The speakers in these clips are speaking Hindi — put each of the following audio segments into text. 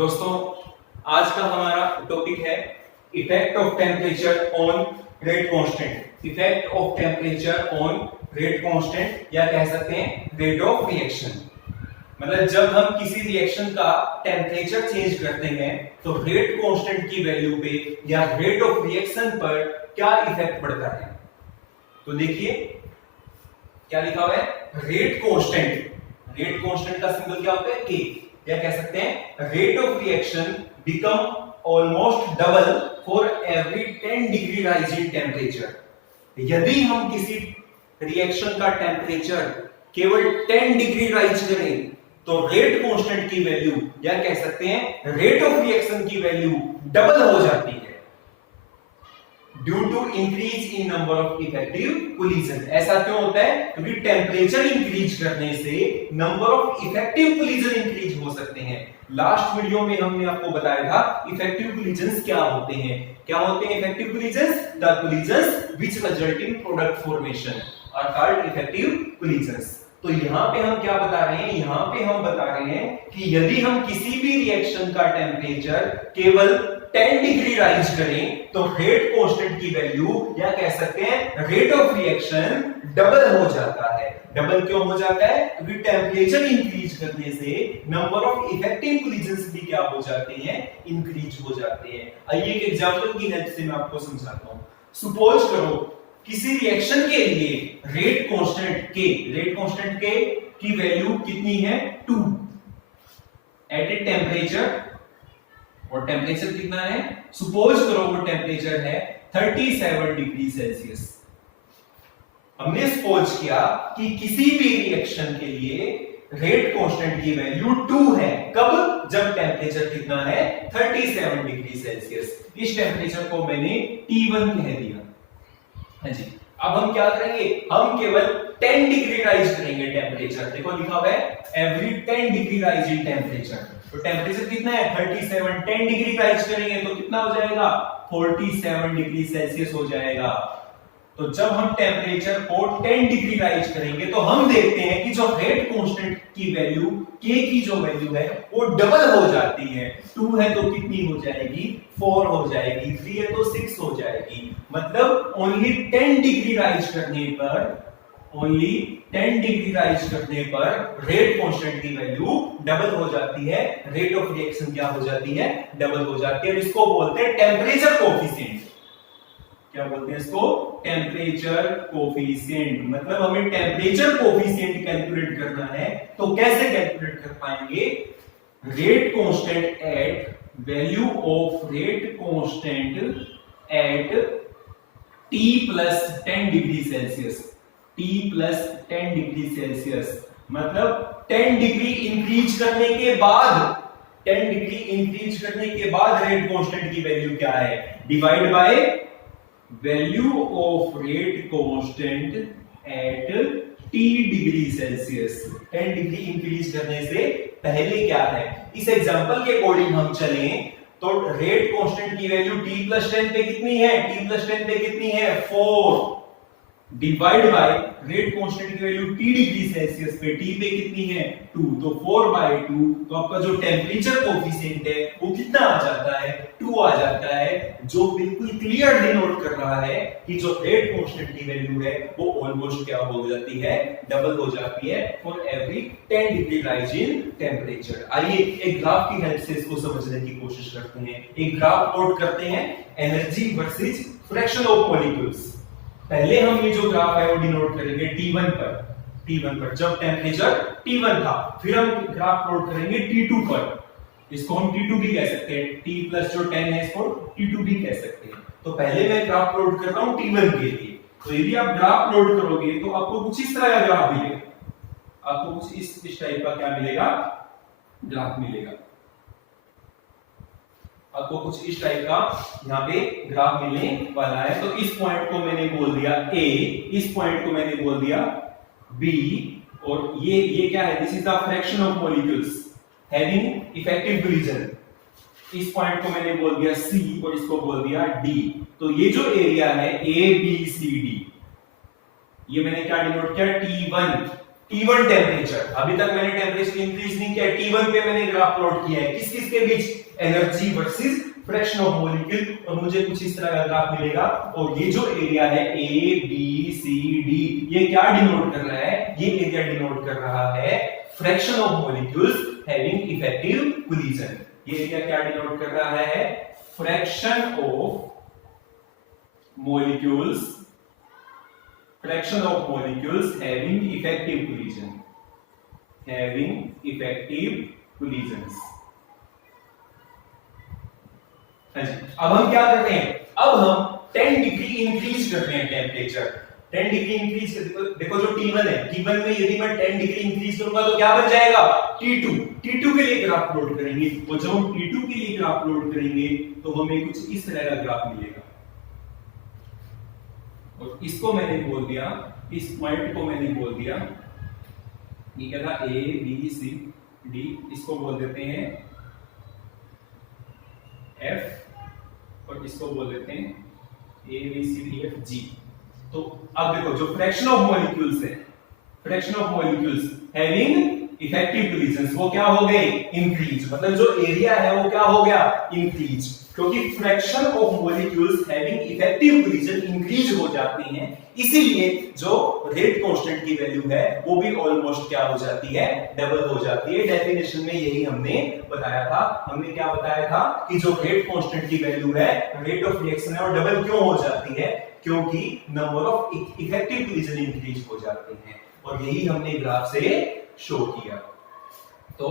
दोस्तों, आज का हमारा टॉपिक है effect of temperature on rate constant. Effect of temperature on rate constant या कह सकते हैं रेट ऑफ रिएक्शन। मतलब जब हम किसी रिएक्शन का टेम्परेचर चेंज करते हैं तो रेट कांस्टेंट की वैल्यू पे या रेट ऑफ रिएक्शन पर क्या इफेक्ट पड़ता है। तो देखिए क्या लिखा हुआ है, रेट कांस्टेंट। रेट कांस्टेंट का सिंबल क्या होता है, के, या कह सकते हैं rate of reaction become almost double for every 10 degree rise in temperature. यदि हम किसी रिएक्शन का टेम्परेचर केवल 10 डिग्री राइज करें तो रेट कांस्टेंट की वैल्यू या कह सकते हैं रेट ऑफ रिएक्शन की वैल्यू डबल हो जाती है due to increase in number of effective collision. ऐसा क्यों होता है? क्योंकि टेम्परेचर इंक्रीज करने से number of effective collision increase हो सकते हैं। लास्ट वीडियो में हमने आपको बताया था इफेक्टिव कोलिजन्स क्या होते हैं। क्या होते हैं effective collisions? The collisions which result in product formation are called effective collisions. तो यहाँ पे हम क्या बता रहे हैं? यहाँ पे हम बता रहे हैं कि यदि हम किसी भी रिएक्शन का टेम्परेचर केवल 10 डिग्री राइज करें तो रेट कांस्टेंट की वैल्यू या कह सकते हैं रेट ऑफ रिएक्शन डबल हो जाता है। डबल क्यों हो जाता है? क्योंकि टेम्परेचर इंक्रीज करने से नंबर ऑफ इफेक्टिव कोलिजन्स भी क्या हो जाते हैं, इंक्रीज हो जाते हैं। आइए एक एग्जांपल की हेल्प से मैं आपको समझाता हूं। सपोज करो किसी रिएक्शन के लिए रेट कांस्टेंट के की वैल्यू कितनी है, 2 एट ए टेम्परेचर, और टेम्परेचर कितना है, सपोज करो वो टेम्परेचर है 37 डिग्री सेल्सियस। हमने सपोज किया कि किसी भी रिएक्शन के लिए रेट कांस्टेंट की वैल्यू 2 है। कब? जब टेम्परेचर कितना है, 37 डिग्री सेल्सियस। इस टेम्परेचर को मैंने T1 कह दिया। हाँ जी, अब हम क्या करेंगे, हम केवल 10 डिग्री राइज करेंगे टेम्परेचर। देखो लिखा हुआ है every 10 degree rise in temperature. तो टेम्परेचर कितना है, 37। 10 डिग्री राइज करेंगे तो कितना हो जाएगा, 47 डिग्री सेल्सियस हो जाएगा। तो जब हम टेम्परेचर को 10 डिग्री राइज करेंगे तो हम देखते हैं कि जो रेट कांस्टेंट की वैल्यू, के की जो वैल्यू है वो डबल हो जाती है। 2 है तो कितनी हो जाएगी, 4 हो जाएगी। 3 है तो 6 हो जाएगी। मतलब ओनली 10 डिग्री राइज करने पर, ओनली 10 डिग्री राइज करने पर रेट कांस्टेंट की वैल्यू डबल हो जाती है। रेट ऑफ रिएक्शन क्या हो जाती है, डबल हो जाती है। इसको बोलते हैं टेम्परेचर कोफिशिएंट। क्या बोलते हैं इसको, टेम्परेचर कोफिशिएंट। मतलब हमें टेम्परेचर कोफिशिएंट कैलकुलेट करना है तो कैसे कैलकुलेट कर पाएंगे, rate constant eight value of rate constant eight T plus 10 degree Celsius. T plus 10 degree Celsius मतलब 10 डिग्री इंक्रीज करने के बाद, 10 डिग्री इंक्रीज करने के बाद रेट कांस्टेंट की वैल्यू क्या है, divide by value of rate constant eight T degree Celsius. 10 degree increase करने से पहले क्या है। इस एग्जांपल के अकॉर्डिंग हम चलें तो रेट कांस्टेंट की वैल्यू T प्लस 10 पे कितनी है, T प्लस 10 पे कितनी है, 4, डिवाइड बाय रेट कांस्टेंट की वैल्यू T डिग्री सेल्सियस पे, T पे कितनी है, 2, तो 4/2। तो आपका जो टेम्परेचर कोफिशिएंट है वो कितना आ जाता है, 2 आ जाता है, जो बिल्कुल क्लियर डिनोट कर रहा है कि जो रेट कांस्टेंट की वैल्यू है वो ऑलमोस्ट क्या हो जाती है, डबल हो जाती है for every 10 degree rise in temperature. आइए एक ग्राफ की हेल्प से इसको समझने की कोशिश करते हैं। एक ग्राफ प्लॉट करते हैं, energy versus fraction of molecules. पहले हम ये जो ग्राफ है वो डिनोट करेंगे T1 पर जब टेम्परेचर T1 था। फिर हम ग्राफ प्लॉट करेंगे T2 पर, इसको हम T2 भी कह सकते हैं। T प्लस जो 10 है इसको T2 भी कह सकते हैं। तो पहले मैं ग्राफ प्लॉट कर रहा हूं T1 के लिए। तो यदि आप ग्राफ प्लॉट करोगे तो आपको कुछ इस तरह का ग्राफ मिलेगा, आपको कुछ इस टाइप का क्या मिलेगा, ग्राफ मिलेगा। आपको कुछ इस टाइप का यहाँ पे ग्राफ मिलने वाला है। तो इस पॉइंट को मैंने बोल दिया A, इस पॉइंट को मैंने बोल दिया B, और ये क्या है, this is the fraction of molecules having effective collision. इस पॉइंट को मैंने बोल दिया C और इसको बोल दिया D। तो ये जो एरिया है A B C D, ये मैंने क्या डिनोट किया, T1। T1 टेम्परेचर, अभी तक मैंने टेम्परेचर इंक्रीज नहीं किया, T1 पे मैंने ग्राफ प्लॉट किया है, किस किस के बीच, energy versus fraction of molecule, और मुझे कुछ इस तरह का ग्राफ मिलेगा। और ये जो एरिया है ए बी सी डी, ये क्या डिनोट कर रहा है, ये एरिया डिनोट कर रहा है fraction of molecules having effective collision. ये एरिया क्या डिनोट कर रहा है, fraction of molecules, fraction of molecules having effective collision, having effective collisions। हाँ जी, अब हम क्या करते हैं, अब हम 10 डिग्री इंक्रीज करते हैं टेम्परेचर। 10 डिग्री इंक्रीज कर, देखो जो T1 है, T1 में यदि मैं 10 डिग्री इंक्रीज करूंगा तो क्या बन जाएगा, T2। T2 के लिए ग्राफ प्लॉट करेंगे, और जब हम T2 के लिए ग्राफ प्लॉट करेंगे तो हमें कुछ इस तरह का ग्राफ मिलेगा। और इसको मैंने बोल दिया, इस पॉइंट को मैंने बोल दिया, ये क्या था, ए बी सी डी, इसको बोल देते हैं एफ, और इसको बोल देते हैं A B C D F G. तो अब देखो जो फ्रैक्शन ऑफ मॉलिक्यूल्स है, fraction of molecules having effective collisions, वो क्या हो गए, इंक्रीज, मतलब जो एरिया है वो क्या हो गया, इंक्रीज, क्योंकि fraction of molecules having effective collision increase हो जाती हैं, इसीलिए जो रेट कांस्टेंट की वैल्यू है वो भी ऑलमोस्ट क्या हो जाती है, डबल हो जाती है। डेफिनेशन में यही हमने बताया था, हमने क्या बताया था कि जो रेट कांस्टेंट की वैल्यू है, रेट ऑफ रिएक्शन है, और डबल क्यों हो जाती है, क्योंकि number of effective collision increase हो जाते हैं, और यही हमने ग्राफ से शो किया। तो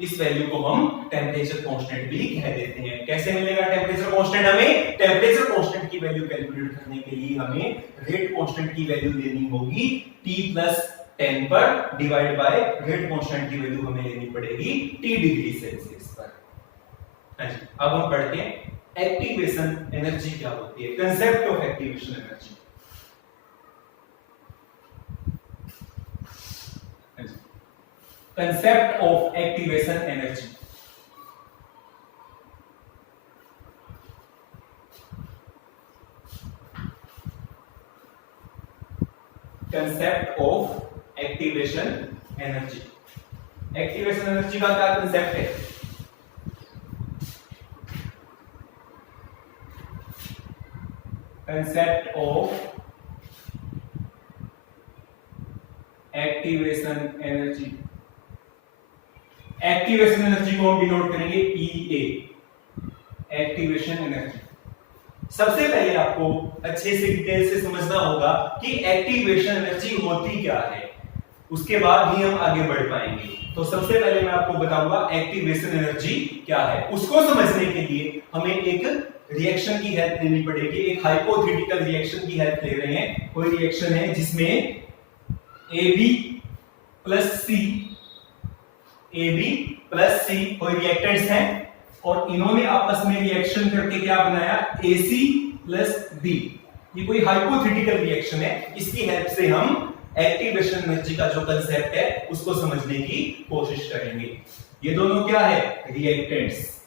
इस वैल्यू को हम टेम्परेचर कांस्टेंट भी कह देते हैं। कैसे मिलेगा टेम्परेचर कांस्टेंट, हमें टेम्परेचर कांस्टेंट की वैल्यू कैलकुलेट करने के लिए हमें रेट कांस्टेंट की वैल्यू लेनी होगी T+10 पर, डिवाइड बाय रेट कांस्टेंट की वैल्यू हमें लेनी पड़ेगी T डिग्री सेल्सियस पर। अच्छा, अब हम पढ़ते हैं एक्टिवेशन एनर्जी क्या होती है, concept of activation energy. Concept of activation energy। Concept of activation energy। Activation energy का क्या कंसेप्ट है, concept of activation energy. Activation energy को हम डिनोट करेंगे EA, एक्टिवेशन एनर्जी। सबसे पहले आपको अच्छे से डिटेल से समझना होगा कि एक्टिवेशन एनर्जी होती क्या है, उसके बाद ही हम आगे बढ़ पाएंगे। तो सबसे पहले मैं आपको बताऊंगा एक्टिवेशन एनर्जी क्या है। उसको समझने के लिए हमें एक रिएक्शन की हेल्प लेनी पड़ेगी, एक हाइपोथेटिकल रिएक्शन की हेल्प ले रहे हैं। कोई रिएक्शन है जिसमें AB प्लस C कोई रिएक्टेंट्स हैं, और इन्होंने आपस में रिएक्शन करके क्या बनाया, AC प्लस B। ये कोई हाइपोथेटिकल रिएक्शन है, इसकी हेल्प से हम एक्टिवेशन एनर्जी का जो कंसेप्ट है उसको समझने की कोशिश करेंगे। ये दोनों क्या है, reactants,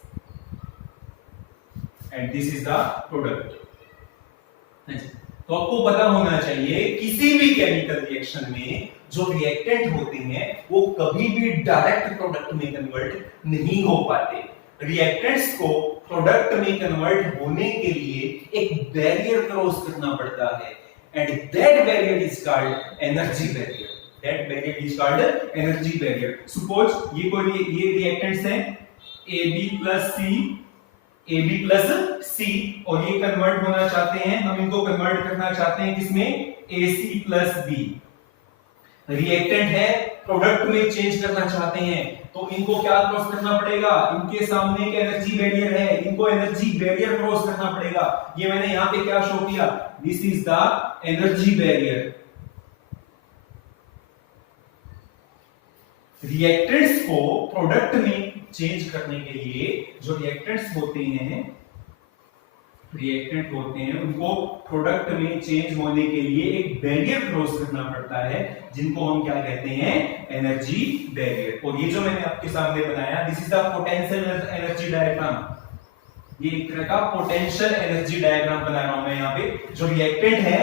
and this is the product. तो आपको पता होना चाहिए किसी भी केमिकल रिएक्शन में जो रिएक्टेंट होते हैं वो कभी भी डायरेक्ट प्रोडक्ट में कन्वर्ट नहीं हो पाते। रिएक्टेंट्स को प्रोडक्ट में कन्वर्ट होने के लिए एक बैरियर क्रॉस करना पड़ता है, and that barrier is called energy barrier. That barrier is called energy barrier. Suppose ये रिएक्टेंट्स हैं AB प्लस C, और ये कन्वर्ट होना चाहते हैं, हम इनको कन्वर्ट करना चाहते हैं किसमें, AC प्लस B। रिएक्टेंट है, प्रोडक्ट में चेंज करना चाहते हैं, तो इनको क्या क्रॉस करना पड़ेगा, इनके सामने एक एनर्जी बैरियर है, इनको एनर्जी बैरियर क्रॉस करना पड़ेगा। ये मैंने यहां पे क्या शो किया, this is the energy barrier. Reactants को प्रोडक्ट में चेंज करने के लिए जो रिएक्टेंट्स होते हैं, उनको प्रोडक्ट में चेंज होने के लिए एक बैरियर क्रॉस करना पड़ता है, जिनको हम क्या कहते हैं, एनर्जी बैरियर। और ये जो मैंने आपके सामने बनाया, this is the potential energy diagram. ये एक तरह का पोटेंशियल एनर्जी डायग्राम बना रहा हूं मैं यहाँ पे। जो रिएक्टेंट है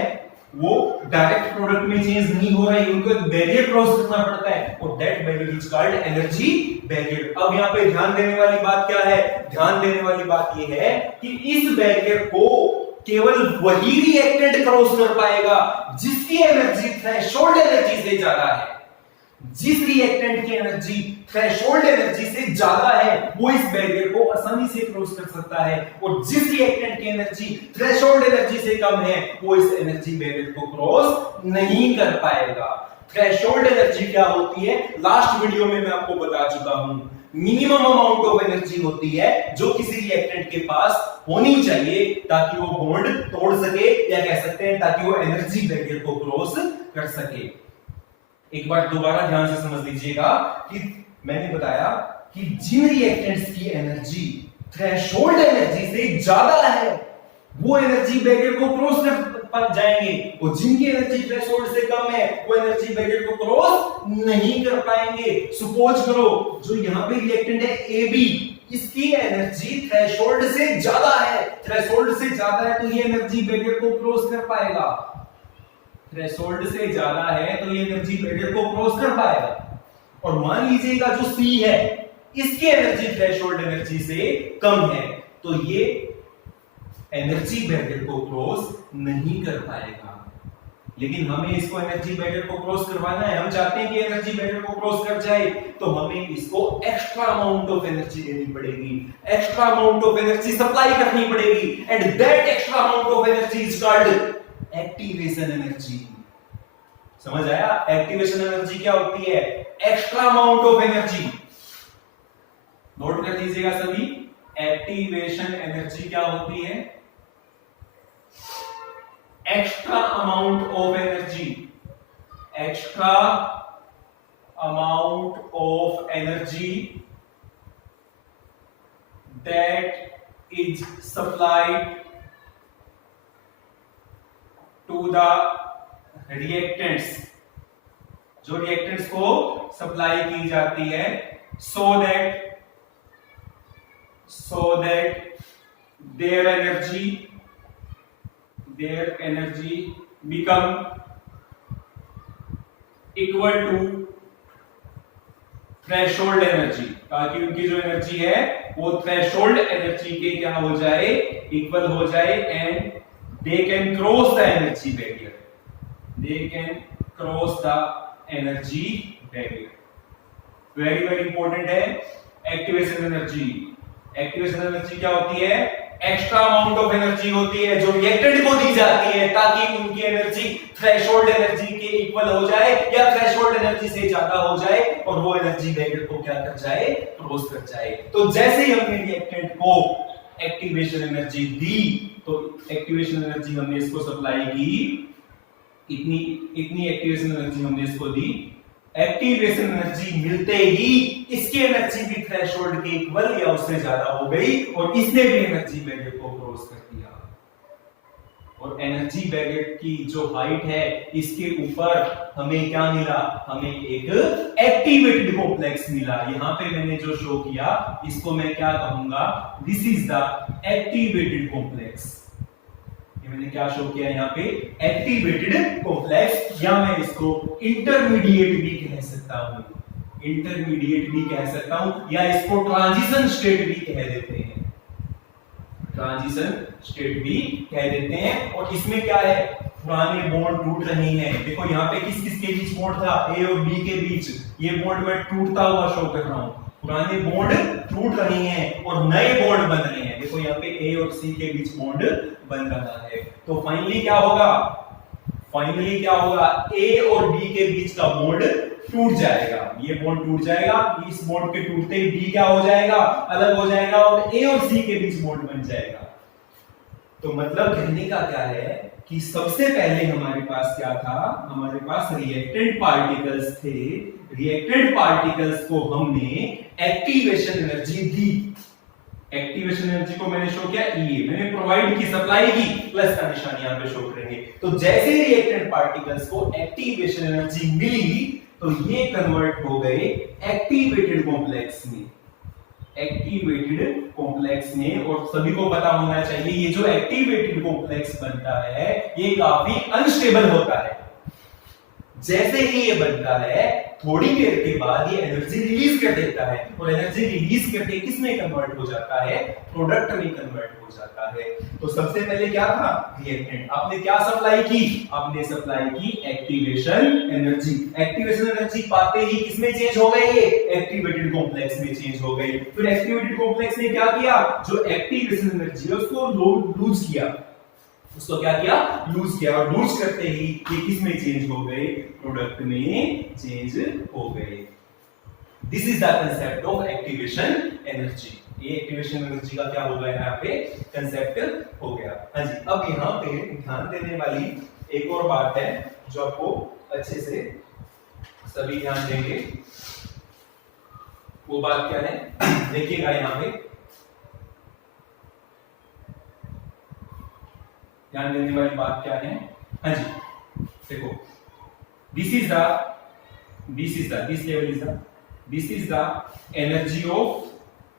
वो डायरेक्ट प्रोडक्ट में चेंज नहीं हो रही, उनको एक बैरियर क्रॉस करना पड़ता है और that barrier is called energy barrier. अब यहाँ पे ध्यान देने वाली बात क्या है? ध्यान देने वाली बात ये है कि इस बैरियर को केवल वही रिएक्टेंट क्रॉस कर पाएगा जिसकी एनर्जी थ्रेशोल्ड एनर्जी से ज्यादा है। जिस रिएक्टेंट की एनर्जी थ्रेशोल्ड एनर्जी से ज्यादा है वो इस बैरियर को आसानी से क्रॉस कर सकता है, और जिस रिएक्टेंट की एनर्जी थ्रेशोल्ड एनर्जी से कम है वो इस एनर्जी बैरियर को क्रॉस नहीं कर पाएगा। थ्रेशोल्ड एनर्जी क्या होती है? लास्ट वीडियो में मैं आपको बता चुका हूं। मिनिमम अमाउंट ऑफ एनर्जी होती है जो किसी रिएक्टेंट के पास होनी चाहिए ताकि वो बॉन्ड तोड़ सके, या कह सकते हैं ताकि वो एनर्जी बैरियर को क्रॉस कर सके। एक बार दोबारा ध्यान से समझ लीजिएगा कि मैंने बताया कि जिन रिएक्टेंट्स की एनर्जी थ्रेशोल्ड एनर्जी से ज्यादा है वो एनर्जी बैरियर को क्रॉस कर जाएंगे, और जिनकी एनर्जी थ्रेशोल्ड से कम है वो एनर्जी बैरियर को क्रॉस नहीं कर पाएंगे। सपोज करो जो यहां पे रिएक्टेंट है ए बी, इसकी एनर्जी थ्रेशोल्ड से ज्यादा है, थ्रेशोल्ड से ज्यादा है तो ये एनर्जी बैरियर को क्रॉस कर पाएगा। थ्रेशोल्ड से ज्यादा है तो ये एनर्जी बैरियर को क्रॉस कर पाएगा। और मान लीजिएगा जो सी है इसकी एनर्जी थ्रेशोल्ड एनर्जी से कम है तो ये एनर्जी बैरियर को क्रॉस नहीं कर पाएगा। लेकिन हमें इसको एनर्जी बैरियर को क्रॉस करवाना है, हम चाहते हैं कि एनर्जी बैरियर को क्रॉस कर जाए, तो हमें इसको एक्स्ट्रा अमाउंट ऑफ एनर्जी देनी पड़ेगी, extra amount of energy supply करनी पड़ेगी, and that extra amount of energy is called activation energy. समझ आया? एक्टिवेशन एनर्जी क्या होती है? Extra amount of energy. Note कर लीजिएगा सभी, एक्टिवेशन एनर्जी क्या होती है? Extra amount of energy, extra amount of energy that is supplied to the reactants, जो रिएक्टेंट्स को सप्लाई की जाती है, so that their energy become equal to threshold energy, ताकि उनकी जो एनर्जी है वो थ्रेशोल्ड एनर्जी के क्या हो जाए? इक्वल हो जाए, and they can cross the energy barrier, they can cross the energy barrier। very very important है एक्टिवेशन एनर्जी। एक्टिवेशन एनर्जी क्या होती है? एक्स्ट्रा अमाउंट ऑफ एनर्जी होती है जो रिएक्टेंट को दी जाती है ताकि उनकी एनर्जी थ्रेशोल्ड एनर्जी के इक्वल हो जाए या थ्रेशोल्ड एनर्जी से ज्यादा हो जाए, और वो एनर्जी बैरियर को क्या कर जाए? क्रॉस कर जाए। तो जैसे ही हमने रिएक्टेंट को एक्टिवेशन एनर्जी दी तो एक्टिवेशन एनर्जी हमने इसको सप्लाई की, इतनी एक्टिवेशन एनर्जी हमने इसको दी, एक्टिवेशन एनर्जी मिलते ही इसकी एनर्जी भी थ्रेशोल्ड के इक्वल या उससे ज्यादा हो गई और इसने भी एनर्जी बैरियर को क्रॉस कर दिया। और एनर्जी बैरियर की जो हाइट है इसके ऊपर हमें क्या मिला? हमें एक एक्टिवेटेड कॉम्प्लेक्स मिला। यहां पे मैंने जो शो किया इसको मैं क्या कहूंगा? This is the activated complex. मैंने क्या शो किया यहाँ पे? एक्टिवेटेड कॉम्प्लेक्स, या मैं इसको इंटरमीडिएट भी कह सकता हूं, इंटरमीडिएट भी कह सकता हूं, या इसको ट्रांजिशन स्टेट भी कह देते हैं, ट्रांजिशन स्टेट भी कह देते हैं। और इसमें क्या है? पुराने बॉन्ड टूट रहे हैं। देखो यहाँ पे किस किस के बीच बॉन्ड था? ए और बी के बीच। ये बॉन्ड मैं टूटता हुआ शो कर रहा हूं। पुराने बॉन्ड टूट रहे हैं और नए बॉन्ड बन रहे हैं। देखो यहाँ पे ए और सी के बीच बॉन्ड बन रहा है। तो फाइनली क्या होगा? फाइनली क्या होगा? ए और बी के बीच का बॉन्ड टूट जाएगा। ये बॉन्ड टूट जाएगा, इस बॉन्ड के टूटते ही बी क्या हो जाएगा? अलग हो जाएगा और ए और सी के बीच बॉन्ड बन जाएगा। तो मतलब कहने का क्या है कि सबसे पहले हमारे पास क्या था? हमारे पास रिएक्टेंट पार्टिकल्स थे। रिएक्टेंट पार्टिकल्स को हमने एक्टिवेशन एनर्जी दी। एक्टिवेशन एनर्जी को मैंने शो किया ई, मैंने प्रोवाइड की, सप्लाई की, प्लस का निशान यहां पे शो करेंगे। तो जैसे ही रिएक्टेंट पार्टिकल्स को एक्टिवेशन एनर्जी मिली तो ये कन्वर्ट हो गए एक्टिवेटेड कॉम्प्लेक्स में। एक्टिवेटेड कॉम्प्लेक्स में, और सभी को पता होना चाहिए ये जो एक्टिवेटेड कॉम्प्लेक्स बनता है ये काफी अनस्टेबल होता है। जैसे ही ये बनता है थोड़ी देर के बाद ये एनर्जी रिलीज कर देता है, और एनर्जी रिलीज करके किस में कन्वर्ट हो जाता है, प्रोडक्ट में कन्वर्ट हो जाता है। तो सबसे पहले क्या था, रिएक्टेंट। आपने क्या सप्लाई की, आपने सप्लाई की एक्टिवेशन एनर्जी। एक्टिवेशन एनर्जी पाते ही किसमें चेंज हो गई, ये एक्टिवेटेड कॉम्प्लेक्स में चेंज हो गई। फिर एक्टिवेटेड कॉम्प्लेक्स ने क्या किया, जो एक्टिवेशन एनर्जी है उसको लूज किया, उसको क्या किया, लूज किया, और लूज करते ही ये किस में चेंज हो गए, प्रोडक्ट में चेंज हो गए। This is the concept of activation energy. ये एक्टिवेशन एनर्जी का क्या हो गया, यहाँ पे कंसेप्ट हो गया। हाँ जी, अब यहाँ पे ध्यान देने वाली एक और बात है जो आपको अच्छे से सभी ध्यान देंगे, वो बात क्या है, देखिएगा यहाँ पे ध्यान देने वाली बात क्या है। हाँ जी, देखो, this is the energy of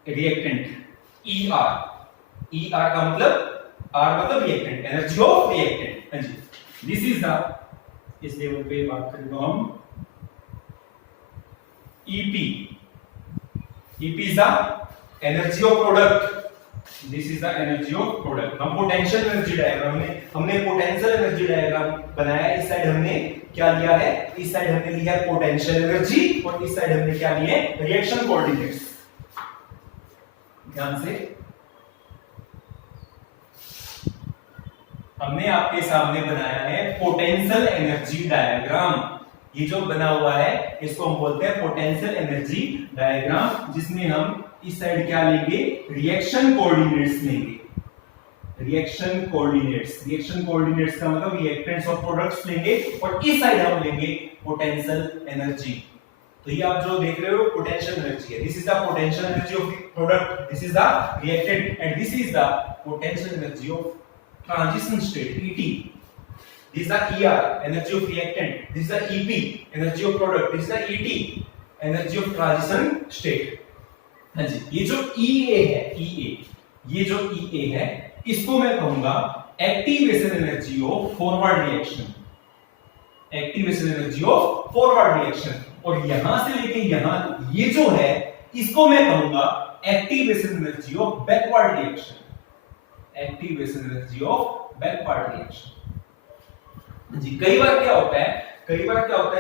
reactant, ER का मतलब, R मतलब रिएक्टेंट, एनर्जी ऑफ रिएक्टेंट। हाँ जी, दिस इज द, इस लेवल पे बात करेंगे हम, EP is the energy of product, this is the energy of product. हम पोटेंशियल एनर्जी डायग्राम में हमने पोटेंशियल एनर्जी डायग्राम बनाया, इस साइड हमने क्या लिया है, इस साइड हमने लिया है पोटेंशियल एनर्जी, और इस साइड हमने क्या लिए, रिएक्शन कोऑर्डिनेट्स। ध्यान से, हमने आपके सामने बनाया है पोटेंशियल एनर्जी डायग्राम। ये जो बना हुआ है इसको हम बोलते हैं पोटेंशियल एनर्जी डायग्राम, जिसमें हम इस साइड क्या लेंगे, रिएक्शन कोऑर्डिनेट्स लेंगे। रिएक्शन कोऑर्डिनेट्स का मतलब रिएक्टेंट्स और प्रोडक्ट्स लेंगे, और इस साइड हम लेंगे पोटेंशियल एनर्जी। तो ये आप जो देख रहे हो पोटेंशियल एनर्जी है, this is the potential energy of product, this is the reactant, and this is the potential energy of transition state, ET। This is the ER, energy of reactant. This is the EP, energy of product. This is the ET, energy of transition state. हाँ जी, ये जो EA है, ये जो EA है, इसको मैं कहूंगा activation energy of forward reaction, activation energy of forward reaction. और यहां से लेके यहां ये जो है, इसको मैं कहूंगा activation energy of backward reaction, activation energy of backward reaction. जी, कई बार क्या होता है,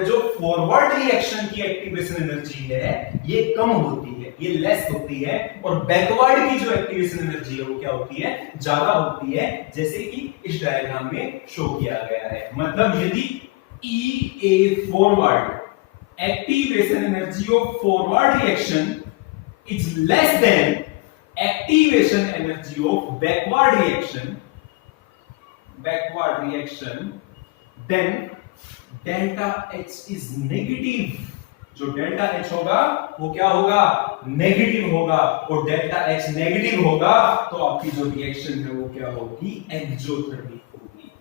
जो फॉरवर्ड रिएक्शन की एक्टिवेशन एनर्जी है ये कम होती है, ये लेस होती है, और बैकवर्ड की जो एक्टिवेशन एनर्जी है वो क्या होती है, ज्यादा होती है, जैसे कि इस डायग्राम में शो किया गया है। मतलब यदि EA forward activation energy of forward reaction is less than activation energy of backward reaction, then delta H is negative। जो डेल्टा H होगा वो क्या होगा, नेगेटिव होगा, और डेल्टा H नेगेटिव होगा तो आपकी जो रिएक्शन है वो क्या होगी, एक्सोथर्मिक होगी।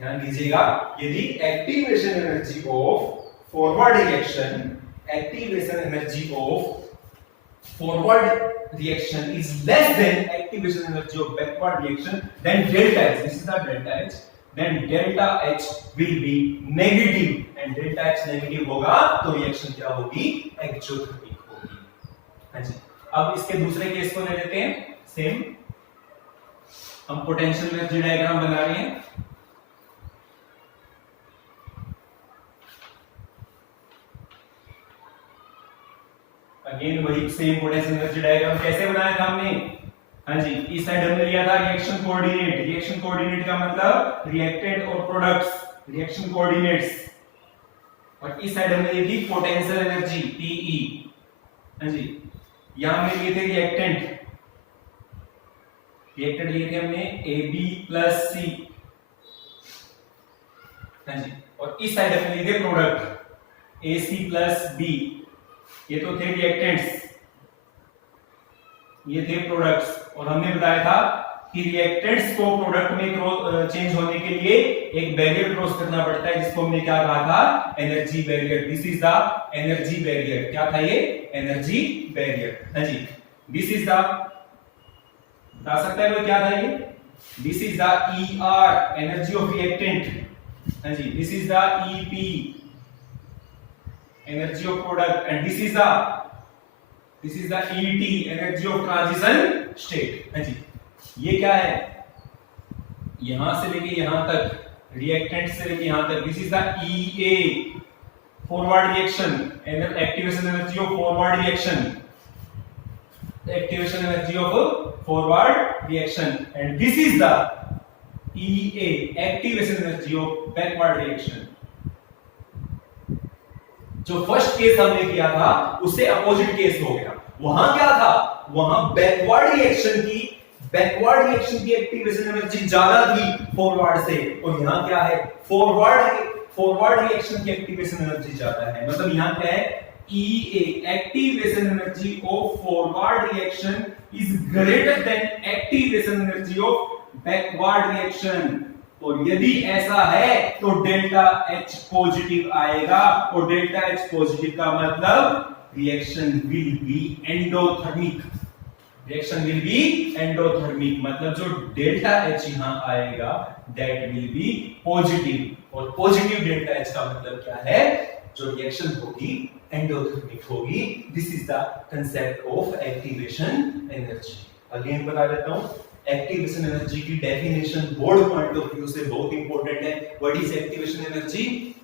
ध्यान दीजिएगा, यदि activation energy of forward reaction is less than activation energy of backward reaction, then delta H, this is the delta H, then delta H will be negative, and delta H negative होगा तो रिएक्शन क्या होगी, एक्सोथर्मिक होगी। हाँ जी, अब इसके दूसरे केस को ले लेते हैं, सेम हम पोटेंशियल एनर्जी डायग्राम बना रहे हैं। अगेन वही सेम पोटेंशियल एनर्जी डायग्राम कैसे बनाया था हमने, हाँ जी, इस साइड हमने लिया था रिएक्शन कोऑर्डिनेट का मतलब रिएक्टेंट और प्रोडक्ट्स, रिएक्शन कोऑर्डिनेट्स, और इस साइड हमने ली थी पोटेंशियल एनर्जी PE। हाँ जी, यहां हमने लिए थे रिएक्टेंट लिए थे हमने AB प्लस C। हाँ जी, और इस साइड हमने लिए थे प्रोडक्ट AC प्लस B। ये तो थे रिएक्टेंट्स, ये थे प्रोडक्ट्स, और हमने बताया था कि रिएक्टेंट्स को प्रोडक्ट में चेंज होने के लिए एक बैरियर क्रॉस करना पड़ता है, जिसको हमने क्या कहा था, energy barrier. This is the energy barrier. क्या था ये, एनर्जी बैरियर। हाँ जी, दिस इज द, बता सकता है कोई क्या था ये, this is the ER, energy of reactant. हाँ जी, this is the EP, energy of product, and this is the ET, energy of transition state. हाँ जी, ये क्या है, यहां से लेके यहां तक, रिएक्टेंट से लेके यहां तक, this is the EA, forward reaction, activation energy of forward reaction, activation energy of forward reaction, and this is the EA, activation energy of backward reaction. जो फर्स्ट केस हमने किया था उससे अपोजिट केस हो गया। वहां क्या था, वहां बैकवर्ड रिएक्शन की एक्टिवेशन एनर्जी ज्यादा थी फॉरवर्ड से, और यहां क्या है, फॉरवर्ड रिएक्शन की एक्टिवेशन एनर्जी ज्यादा है। मतलब यहां क्या है, EA, activation energy of forward reaction is greater than activation energy of backward reaction. और यदि ऐसा है तो डेल्टा H पॉजिटिव आएगा, और डेल्टा H पॉजिटिव का मतलब reaction will be endothermic. Reaction will be endothermic, मतलब जो डेल्टा H यहां आएगा दैट विल बी पॉजिटिव। और पॉजिटिव डेल्टा H का मतलब क्या है, जो रिएक्शन होगी एंडोथर्मिक होगी। This is the concept of activation energy. Again बता देता हूं, एक्टिवेशन एनर्जी की definition board point of view से बहुत इंपॉर्टेंट है। व्हाट इज एक्टिवेशन एनर्जी,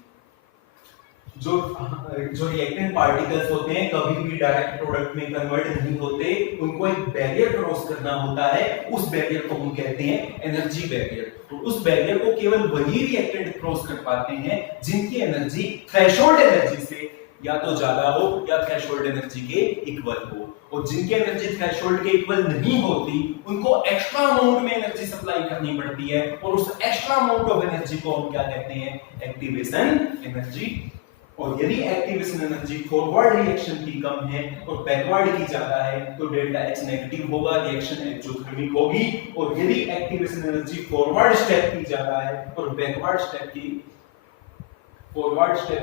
जो रिएक्टेंट पार्टिकल्स होते हैं कभी भी डायरेक्ट प्रोडक्ट में कन्वर्ट नहीं होते, उनको एक बैरियर क्रॉस करना होता है। उस बैरियर को हम कहते हैं एनर्जी बैरियर। तो उस बैरियर को केवल वही रिएक्टेंट क्रॉस कर पाते हैं जिनकी एनर्जी थ्रेशोल्ड एनर्जी से या तो ज्यादा हो या थ्रेशोल्ड एनर्जी के इक्वल हो। और जिनकी एनर्जी थ्रेशोल्ड के इक्वल नहीं होती, उनको एक्स्ट्रा अमाउंट में एनर्जी सप्लाई करनी पड़ती है, और उस एक्स्ट्रा अमाउंट ऑफ एनर्जी को हम क्या कहते हैं, एक्टिवेशन एनर्जी। और यदि एक्टिवेशन एनर्जी फॉरवर्ड रिएक्शन की कम है और बैकवर्ड की ज्यादा है, तो डेल्टा H नेगेटिव होगा, रिएक्शन एक्सोथर्मिक होगी। और यदि एक्टिवेशन एनर्जी फॉरवर्ड स्टेप की ज्यादा है और बैकवर्ड स्टेप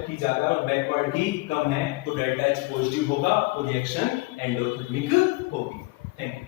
की ज्यादा और बैकवर्ड की कम है, तो डेल्टा H पॉजिटिव होगा और रिएक्शन एंडोथर्मिक होगी। Thank you.